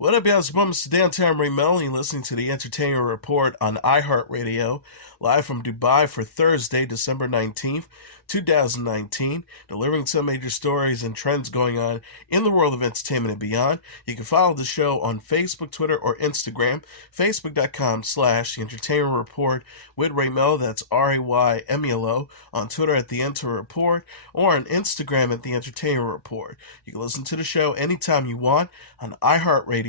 What up, y'all? It's Mr. Downtown Melo. You're listening to the Entertainment Report on iHeartRadio, live from Dubai for Thursday, December 19th, 2019, delivering some major stories and trends going on in the world of entertainment and beyond. You can follow the show on Facebook, Twitter, or Instagram, facebook.com/The Entertainment Report with Melo, that's RAYMELO, on Twitter at The Enter Report, or on Instagram at The Entertainment Report. You can listen to the show anytime you want on iHeartRadio.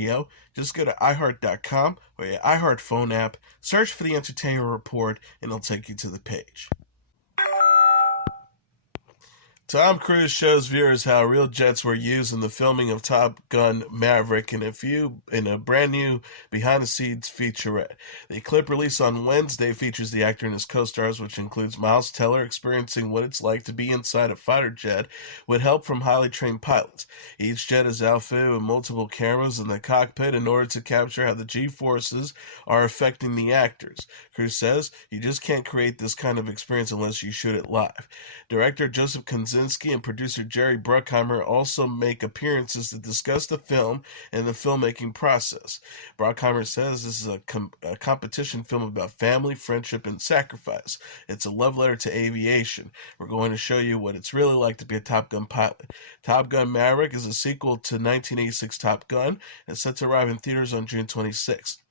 Just go to iHeart.com or your iHeart phone app, search for The Entertainment Report, and it'll take you to the page. Tom Cruise shows viewers how real jets were used in the filming of Top Gun Maverick in a brand new behind-the-scenes featurette. The clip released on Wednesday features the actor and his co-stars, which includes Miles Teller experiencing what it's like to be inside a fighter jet with help from highly trained pilots. Each jet is outfitted with multiple cameras in the cockpit in order to capture how the G-forces are affecting the actors. Cruise says, "You just can't create this kind of experience unless you shoot it live." Director Joseph Kosinski and producer Jerry Bruckheimer also make appearances to discuss the film and the filmmaking process. Bruckheimer says this is a competition film about family, friendship, and sacrifice. It's a love letter to aviation. We're going to show you what it's really like to be a Top Gun pilot. Top Gun Maverick is a sequel to 1986 Top Gun and is set to arrive in theaters on June 26th.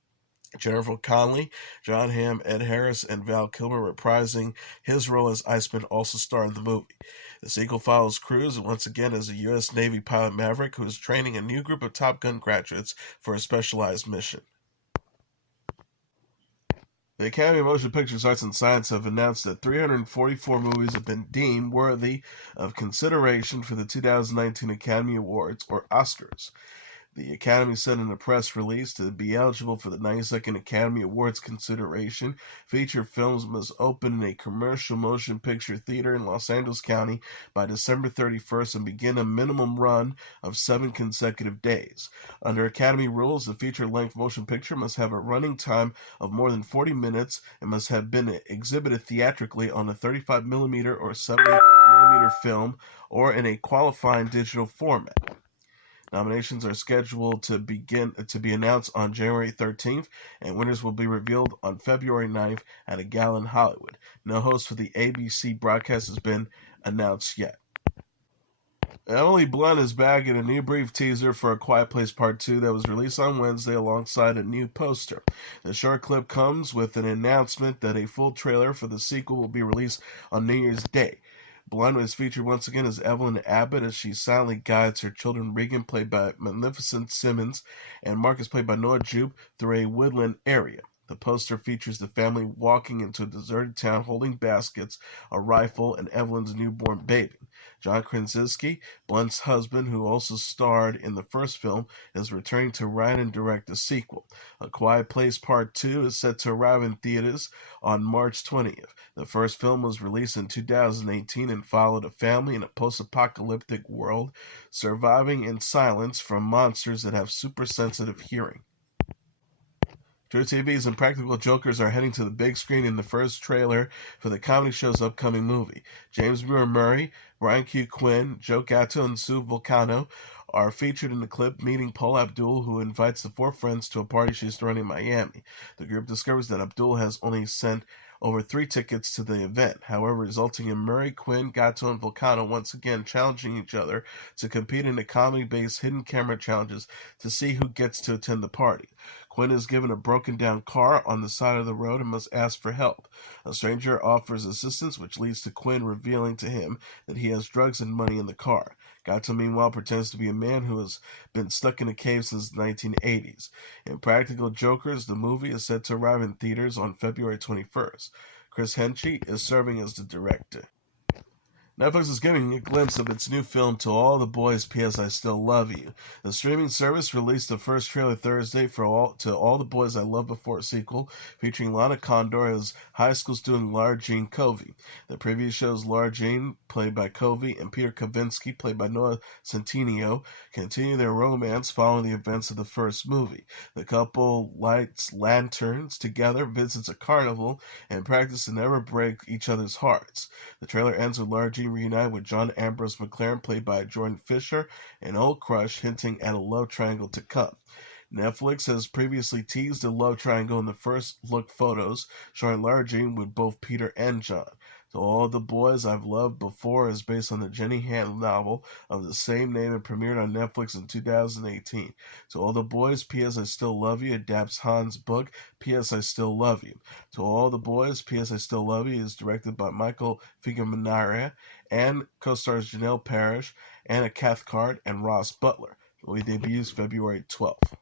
Jennifer Connelly, John Hamm, Ed Harris, and Val Kilmer reprising his role as Iceman also star in the movie. The sequel follows Cruise once again as a U.S. Navy pilot Maverick who is training a new group of Top Gun graduates for a specialized mission. The Academy of Motion Pictures Arts and Science have announced that 344 movies have been deemed worthy of consideration for the 2019 Academy Awards, or Oscars. The Academy said in a press release to be eligible for the 92nd Academy Awards consideration, feature films must open in a commercial motion picture theater in Los Angeles County by December 31st and begin a minimum run of 7 consecutive days. Under Academy rules, the feature-length motion picture must have a running time of more than 40 minutes and must have been exhibited theatrically on a 35mm or 70mm film or in a qualifying digital format. Nominations are scheduled to be announced on January 13th, and winners will be revealed on February 9th at a gala in Hollywood. No host for the ABC broadcast has been announced yet. Emily Blunt is back in a new brief teaser for A Quiet Place Part 2 that was released on Wednesday alongside a new poster. The short clip comes with an announcement that a full trailer for the sequel will be released on New Year's Day. Blunt is featured once again as Evelyn Abbott as she silently guides her children Regan, played by Magnificent Simmons, and Marcus, played by Noah Jupe, through a woodland area. The poster features the family walking into a deserted town holding baskets, a rifle, and Evelyn's newborn baby. John Krasinski, Blunt's husband, who also starred in the first film, is returning to write and direct the sequel. A Quiet Place Part 2 is set to arrive in theaters on March 20th. The first film was released in 2018 and followed a family in a post-apocalyptic world surviving in silence from monsters that have super-sensitive hearing. True TV's Impractical Jokers are heading to the big screen in the first trailer for the comedy show's upcoming movie. James Murray, Brian Q. Quinn, Joe Gatto, and Sue Vulcano are featured in the clip meeting Paul Abdul, who invites the 4 friends to a party she's throwing in Miami. The group discovers that Abdul has only sent over 3 tickets to the event, however, resulting in Murray, Quinn, Gatto, and Vulcano once again challenging each other to compete in the comedy-based hidden camera challenges to see who gets to attend the party. Quinn is given a broken-down car on the side of the road and must ask for help. A stranger offers assistance, which leads to Quinn revealing to him that he has drugs and money in the car. Gatto, meanwhile, pretends to be a man who has been stuck in a cave since the 1980s. Impractical Jokers, the movie, is set to arrive in theaters on February 21st. Chris Henchy is serving as the director. Netflix is giving a glimpse of its new film, To All the Boys, P.S. I Still Love You. The streaming service released the first trailer Thursday for To All the Boys I Loved Before sequel, featuring Lana Condor as high school student Lara Jean Covey. The preview shows Lara Jean, played by Covey, and Peter Kavinsky, played by Noah Centineo, continue their romance following the events of the first movie. The couple lights lanterns together, visits a carnival, and practice to never break each other's hearts. The trailer ends with Lara Jean reunite with John Ambrose McLaren, played by Jordan Fisher, an old crush, hinting at a love triangle to come. Netflix has previously teased a love triangle in the first look photos showing Lara Jean with both Peter and John. To All the Boys I've Loved Before is based on the Jenny Han novel of the same name and premiered on Netflix in 2018. To All the Boys, P.S. I Still Love You adapts Han's book, P.S. I Still Love You. To All the Boys, P.S. I Still Love You is directed by Michael Figamanara and co-stars Janelle Parrish, Anna Cathcart, and Ross Butler. The movie debuts February 12th.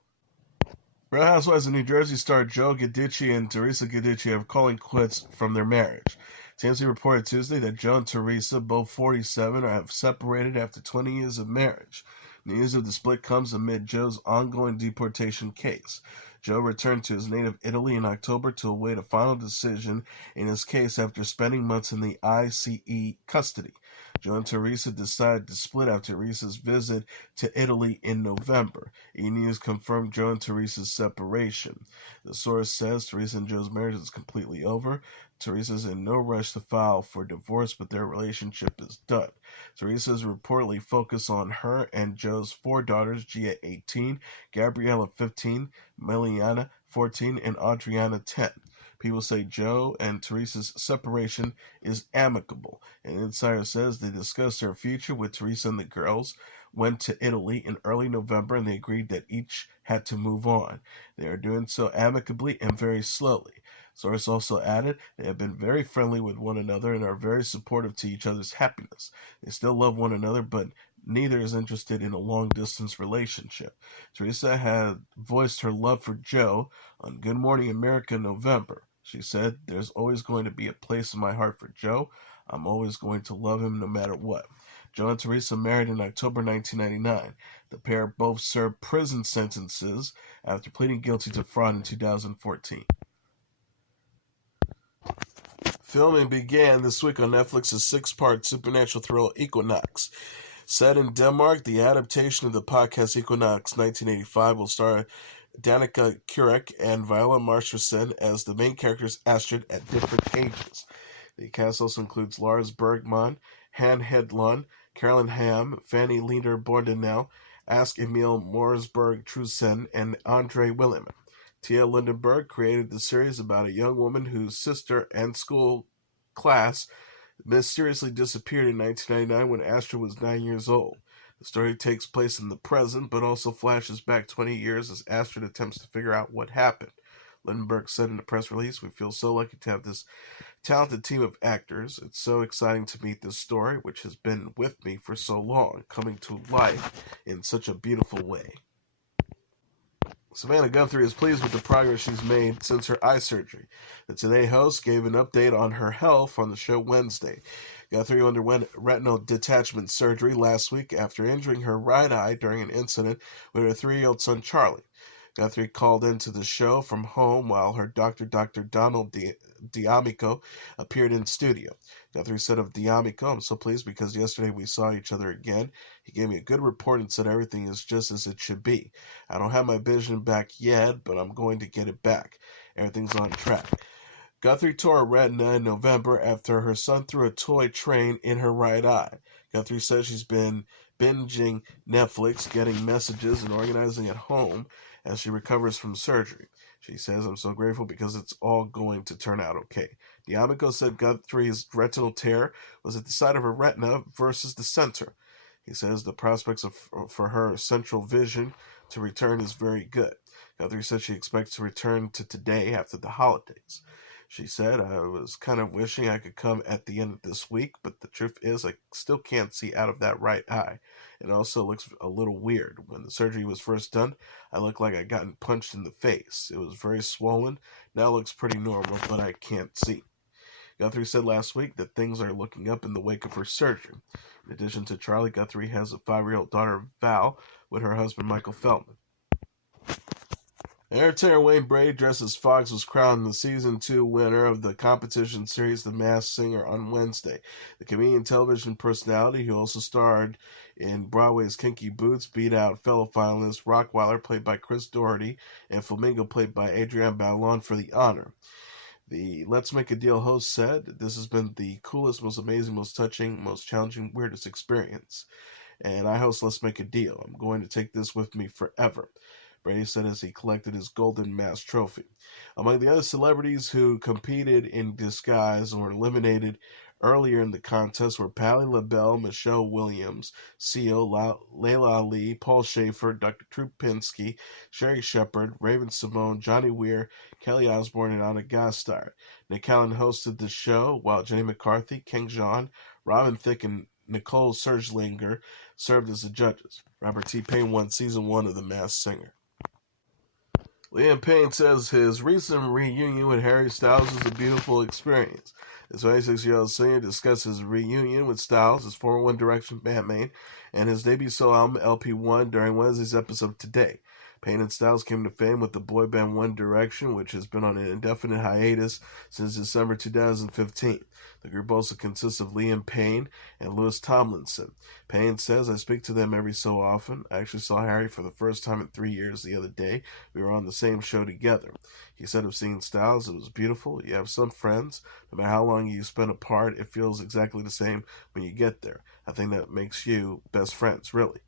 Real Housewives of New Jersey star Joe Giudice and Teresa Giudice are calling quits from their marriage. TMZ reported Tuesday that Joe and Teresa, both 47, have separated after 20 years of marriage. News of the split comes amid Joe's ongoing deportation case. Joe returned to his native Italy in October to await a final decision in his case after spending months in the ICE custody. Joe and Teresa decided to split after Teresa's visit to Italy in November. E-News confirmed Joe and Teresa's separation. The source says Teresa and Joe's marriage is completely over. Teresa's in no rush to file for divorce, but their relationship is done. Teresa is reportedly focused on her and Joe's 4 daughters, Gia 18, Gabriella 15, Meliana 14, and Adriana 10. People say Joe and Teresa's separation is amicable. An insider says they discussed their future with Teresa and the girls, went to Italy in early November, and they agreed that each had to move on. They are doing so amicably and very slowly. Source also added they have been very friendly with one another and are very supportive to each other's happiness. They still love one another, but neither is interested in a long-distance relationship. Teresa had voiced her love for Joe on Good Morning America in November. She said, "There's always going to be a place in my heart for Joe. I'm always going to love him no matter what." Joe and Teresa married in October 1999. The pair both served prison sentences after pleading guilty to fraud in 2014. Filming began this week on Netflix's 6-part supernatural thriller Equinox. Set in Denmark, the adaptation of the podcast Equinox 1985 will star Danica Kurek and Viola Marston as the main characters Astrid at different ages. The cast also includes Lars Bergman, Han Hedlund, Carolyn Ham, Fanny Linder Bordenau, Ask Emil Morsberg Trusen, and Andre Willem. Tia Lindenberg created the series about a young woman whose sister and school class mysteriously disappeared in 1999 when Astrid was 9 years old. The story takes place in the present, but also flashes back 20 years as Astrid attempts to figure out what happened. Lindenberg said in a press release, "We feel so lucky to have this talented team of actors. It's so exciting to meet this story, which has been with me for so long, coming to life in such a beautiful way." Savannah Guthrie is pleased with the progress she's made since her eye surgery. The Today host gave an update on her health on the show Wednesday. Guthrie underwent retinal detachment surgery last week after injuring her right eye during an incident with her 3-year-old son Charlie. Guthrie called into the show from home while her doctor, Dr. Donald D'Amico, appeared in studio. Guthrie said of D'Amico, "I'm so pleased because yesterday we saw each other again. He gave me a good report and said everything is just as it should be. I don't have my vision back yet, but I'm going to get it back. Everything's on track." Guthrie tore a retina in November after her son threw a toy train in her right eye. Guthrie says she's been binging Netflix, getting messages, and organizing at home as she recovers from surgery. She says, "I'm so grateful because it's all going to turn out okay." D'Amico said Guthrie's retinal tear was at the side of her retina versus the center. He says the prospects for her central vision to return is very good. Guthrie said she expects to return to today after the holidays. She said, "I was kind of wishing I could come at the end of this week, but the truth is I still can't see out of that right eye. It also looks a little weird. When the surgery was first done, I looked like I'd gotten punched in the face. It was very swollen. Now it looks pretty normal, but I can't see." Guthrie said last week that things are looking up in the wake of her surgery. In addition to Charlie, Guthrie has a 5-year-old daughter, Val, with her husband, Michael Feldman. Entertainer Wayne Brady, dressed as Fox, was crowned the Season 2 winner of the competition series The Masked Singer on Wednesday. The comedian television personality, who also starred in Broadway's Kinky Boots, beat out fellow finalists Rockweiler, played by Chris Doherty, and Flamingo, played by Adrienne Ballon, for the honor. The Let's Make a Deal host said, "This has been the coolest, most amazing, most touching, most challenging, weirdest experience. And I host Let's Make a Deal. I'm going to take this with me forever." Brady said as he collected his Golden Mask trophy. Among the other celebrities who competed in disguise or eliminated earlier in the contest were Patti LaBelle, Michelle Williams, Seal, Layla Ali, Paul Schaefer, Dr. Trupinski, Sherry Shepard, Raven Simone, Johnny Weir, Kelly Osbourne, and Anna Gasteyer. Nick Allen hosted the show, while Jenny McCarthy, King John, Robin Thicke, and Nicole Scherzinger served as the judges. Robert T. Payne won Season 1 of The Masked Singer. Liam Payne says his recent reunion with Harry Styles was a beautiful experience. The 26-year-old singer discussed his reunion with Styles, his former One Direction bandmate, and his debut solo album LP1 during Wednesday's episode Today. Payne and Styles came to fame with the boy band One Direction, which has been on an indefinite hiatus since December 2015. The group also consists of Liam Payne and Louis Tomlinson. Payne says, "I speak to them every so often. I actually saw Harry for the first time in 3 years the other day. We were on the same show together." He said of seeing Styles, "It was beautiful. You have some friends. No matter how long you spend apart, it feels exactly the same when you get there. I think that makes you best friends, really."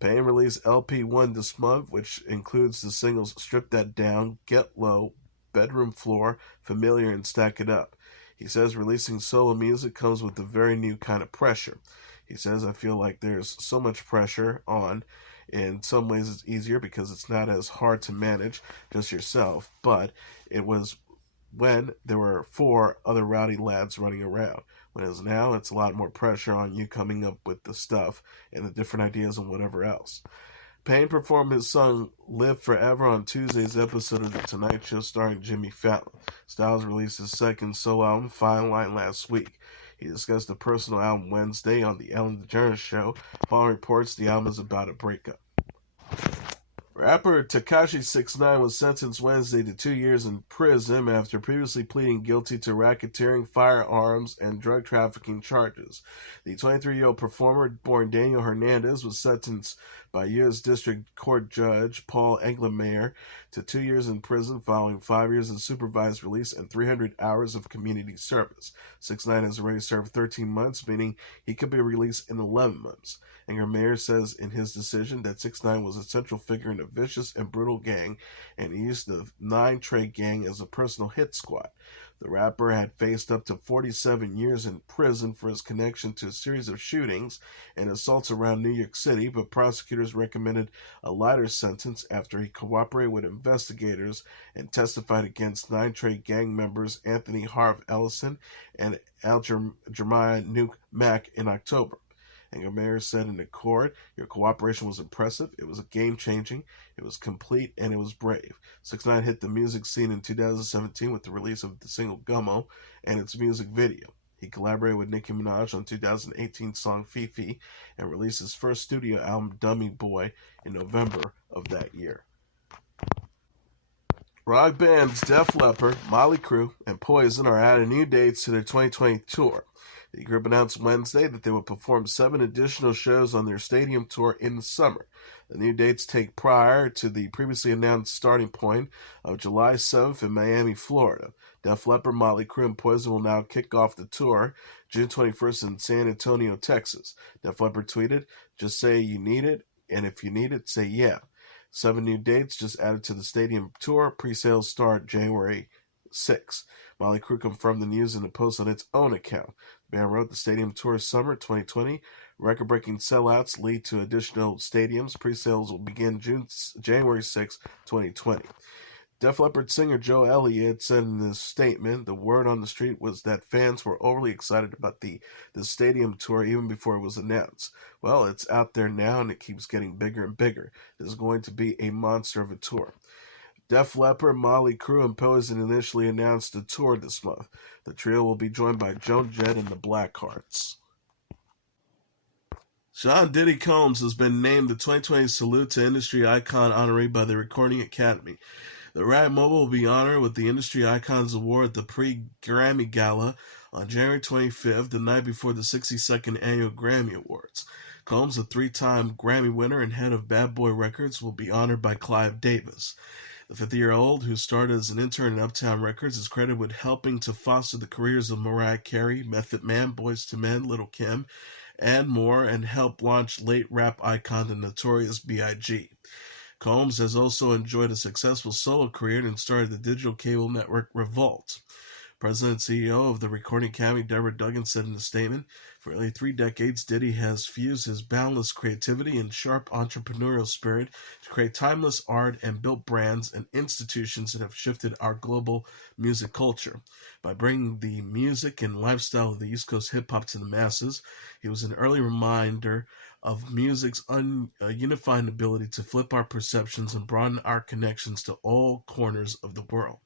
Payne released LP1 this month, which includes the singles Strip That Down, Get Low, Bedroom Floor, Familiar, and Stack It Up. He says releasing solo music comes with a very new kind of pressure. He says, "I feel like there's so much pressure on. In some ways it's easier because it's not as hard to manage just yourself, but it was when there were 4 other rowdy lads running around. Whereas now, it's a lot more pressure on you coming up with the stuff and the different ideas and whatever else." Payne performed his song Live Forever on Tuesday's episode of The Tonight Show starring Jimmy Fallon. Styles released his second solo album, Fine Line, last week. He discussed the personal album Wednesday on The Ellen DeGeneres Show. Following reports, the album is about a breakup. Rapper Tekashi 6ix9ine was sentenced Wednesday to 2 years in prison after previously pleading guilty to racketeering, firearms, and drug trafficking charges. The 23-year-old performer, born Daniel Hernandez, was sentenced by U.S. District Court Judge Paul Engelmeyer to 2 years in prison following 5 years of supervised release and 300 hours of community service. 6ix9ine has already served 13 months, meaning he could be released in 11 months. Engelmeyer says in his decision that 6ix9ine was a central figure in a vicious and brutal gang and used the 9 Trey gang as a personal hit squad. The rapper had faced up to 47 years in prison for his connection to a series of shootings and assaults around New York City, but prosecutors recommended a lighter sentence after he cooperated with investigators and testified against 9 Trey gang members Anthony Harv Ellison and Jeremiah Nuke Mack in October. Engelmeyer said in the court, "Your cooperation was impressive, it was game-changing, it was complete, and it was brave." 6ix9ine hit the music scene in 2017 with the release of the single Gummo and its music video. He collaborated with Nicki Minaj on 2018's song Fifi and released his first studio album Dummy Boy in November of that year. Rock bands Def Leppard, Motley Crue, and Poison are adding new dates to their 2020 tour. The group announced Wednesday that they will perform 7 additional shows on their stadium tour in the summer. The new dates take prior to the previously announced starting point of July 7th in Miami, Florida. Def Leppard, Motley Crue, and Poison will now kick off the tour June 21st in San Antonio, Texas. Def Leppard tweeted, "Just say you need it, and if you need it, say yeah." 7 new dates just added to the stadium tour. Pre-sales start January 6. Motley Crue confirmed the news in a post on its own account. The band wrote, "The stadium tour summer 2020. Record-breaking sellouts lead to additional stadiums. Pre-sales will begin January 6, 2020. Def Leppard singer Joe Elliott said in his statement, "The word on the street was that fans were overly excited about the stadium tour even before it was announced. Well, it's out there now and it keeps getting bigger and bigger. This is going to be a monster of a tour." Def Leppard, Motley Crue, and Poison initially announced the tour this month. The trio will be joined by Joan Jett and the Blackhearts. Sean Diddy Combs has been named the 2020 Salute to Industry Icon honoree by the Recording Academy. The Rap Mobile will be honored with the Industry Icons Award at the Pre-Grammy Gala on January 25th, the night before the 62nd Annual Grammy Awards. Combs, a 3-time Grammy winner and head of Bad Boy Records, will be honored by Clive Davis. The 50-year-old, who started as an intern at Uptown Records, is credited with helping to foster the careers of Mariah Carey, Method Man, Boyz II Men, Lil' Kim, and more, and helped launch late rap icon the Notorious B.I.G. Combs has also enjoyed a successful solo career and started the digital cable network Revolt. President and CEO of the Recording Academy, Deborah Duggan, said in a statement, "For nearly 3 decades, Diddy has fused his boundless creativity and sharp entrepreneurial spirit to create timeless art and built brands and institutions that have shifted our global music culture. By bringing the music and lifestyle of the East Coast hip-hop to the masses, he was an early reminder of music's unifying ability to flip our perceptions and broaden our connections to all corners of the world."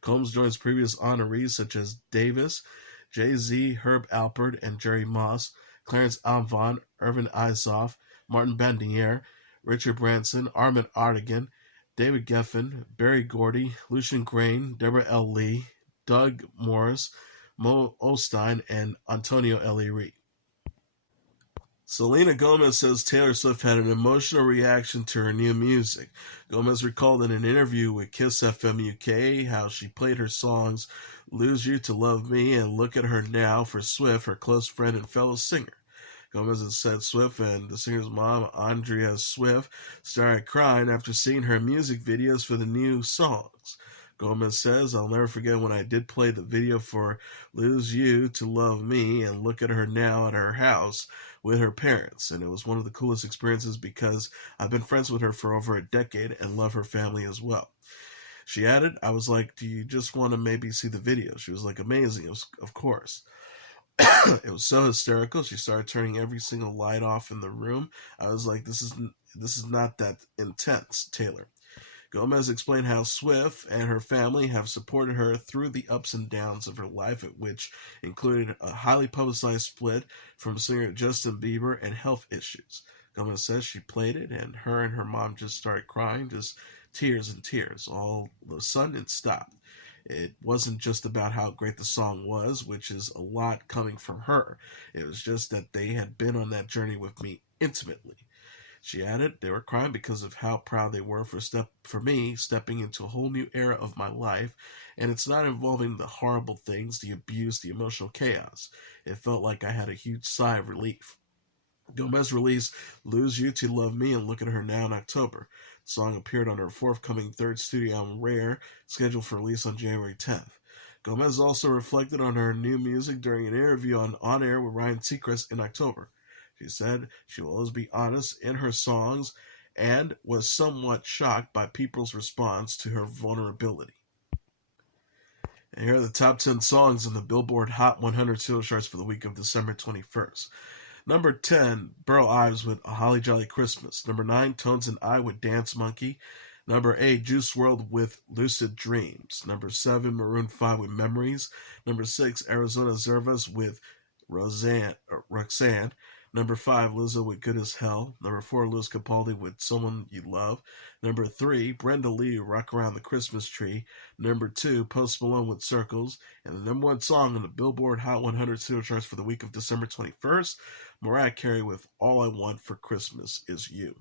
Combs joins previous honorees such as Davis, Jay-Z, Herb Alpert, and Jerry Moss, Clarence Avant, Irvin Isoff, Martin Bandier, Richard Branson, Armin Artigan, David Geffen, Berry Gordy, Lucian Grain, Deborah L. Lee, Doug Morris, Mo Osteen, and Antonio Ellery. Selena Gomez says Taylor Swift had an emotional reaction to her new music. Gomez recalled in an interview with Kiss FM UK how she played her songs Lose You to Love Me and Look at Her Now for Swift, her close friend and fellow singer. Gomez has said Swift and the singer's mom, Andrea Swift, started crying after seeing her music videos for the new songs. Gomez says, "I'll never forget when I did play the video for Lose You to Love Me and Look at Her Now at her house with her parents, and it was one of the coolest experiences because I've been friends with her for over a decade and love her family as well." She added, "I was like, do you just want to maybe see the video?" She was like, "Amazing, it was, of course." It was so hysterical. She started turning every single light off in the room. I was like, this is not that intense, Taylor. Gomez explained how Swift and her family have supported her through the ups and downs of her life, which included a highly publicized split from singer Justin Bieber and health issues. Gomez says she played it, and her mom just started crying, just tears and tears. All of a sudden, it stopped. It wasn't just about how great the song was, which is a lot coming from her. It was just that they had been on that journey with me intimately. She added, "They were crying because of how proud they were for me stepping into a whole new era of my life, and it's not involving the horrible things, the abuse, the emotional chaos. It felt like I had a huge sigh of relief." Gomez released Lose You to Love Me and Look at Her Now in October. The song appeared on her forthcoming third studio album, Rare, scheduled for release on January 10th. Gomez also reflected on her new music during an interview on Air with Ryan Seacrest in October. She said she will always be honest in her songs and was somewhat shocked by people's response to her vulnerability. And here are the top 10 songs in the Billboard Hot 100 singles charts for the week of December 21st. Number 10, Burl Ives with A Holly Jolly Christmas. Number 9, Tones and I with Dance Monkey. Number 8, Juice WRLD with Lucid Dreams. Number 7, Maroon 5 with Memories. Number 6, Arizona Zervas with Roxanne. Number 5, Lizzo with Good as Hell. Number 4, Lewis Capaldi with Someone You Love. Number 3, Brenda Lee, Rock Around the Christmas Tree. Number 2, Post Malone with Circles. And the number 1 song on the Billboard Hot 100 single charts for the week of December 21st, Mariah Carey with All I Want for Christmas Is You.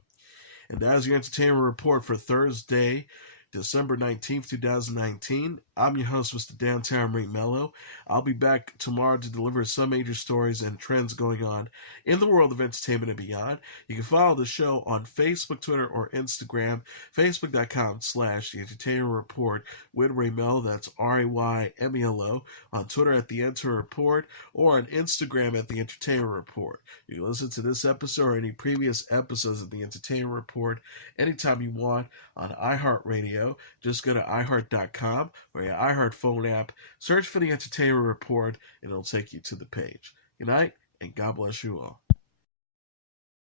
And that is your entertainment report for Thursday, December 19th, 2019. I'm your host, Mr. Downtown Ring Melo. I'll be back tomorrow to deliver some major stories and trends going on in the world of entertainment and beyond. You can follow the show on Facebook, Twitter, or Instagram. Facebook.com/The Entertainment Report with Ray Melo. That's RAYMELO. On Twitter at The Enter Report, or on Instagram at The Entertainment Report. You can listen to this episode or any previous episodes of The Entertainment Report anytime you want on iHeartRadio. Just go to iHeart.com or your iHeart phone app, search for The Entertainment Report, and it'll take you to the page. Good night, and God bless you all.